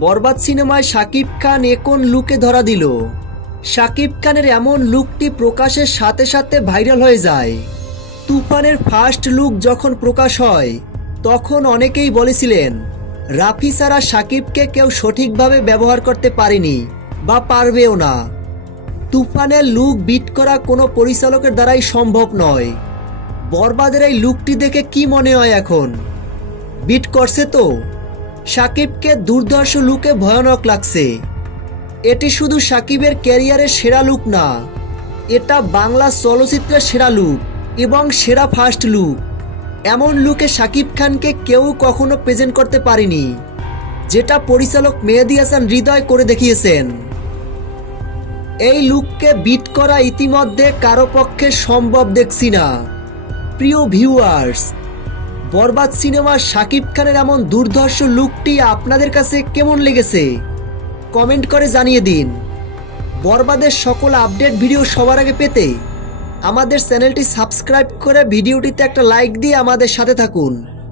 বরবাদ সিনেমায় শাকিব খান একন লুকে ধরা দিল? শাকিব খানের এমন লুকটি প্রকাশের সাথে সাথে ভাইরাল হয়ে যায়। তুফানের ফার্স্ট লুক যখন প্রকাশ হয়, তখন অনেকেই বলেছিলেন, রাফি ছাড়া শাকিবকে কেউ সঠিকভাবে ব্যবহার করতে পারেনি বা পারবেও না। তুফানের লুক বিট করা কোনো পরিচালকের দ্বারাই সম্ভব নয়। বরবাদের এই লুকটি দেখে কি মনে হয় এখন? বিট করছে তো? সাকিবকে দুর্ধর্ষ লুকে ভয়ানক লাগছে। এটি শুধু সাকিবের ক্যারিয়ারের সেরা লুক না, এটা বাংলা চলচ্চিত্রের সেরা লুক এবং সেরা ফার্স্ট লুক এমন লুকে সাকিব খানকে কেউ কখনো প্রেজেন্ট করতে পারেনি, যেটা পরিচালক মেহেদি হাসান হৃদয় করে দেখিয়েছেন। এই লুককে বিট করা ইতিমধ্যে কারও পক্ষে সম্ভব দেখছি না। প্রিয় ভিউয়ার্স বরবাদ সিনেমার শাকিব খানের এমন দুর্ধর্ষ লুকটি আপনাদের কাছে কেমন লেগেছে? কমেন্ট করে জানিয়ে দিন। বরবাদের সকল আপডেট ভিডিও সবার আগে পেতে আমাদের চ্যানেলটি সাবস্ক্রাইব করে ভিডিওটিতে একটা লাইক দিয়ে আমাদের সাথে থাকুন।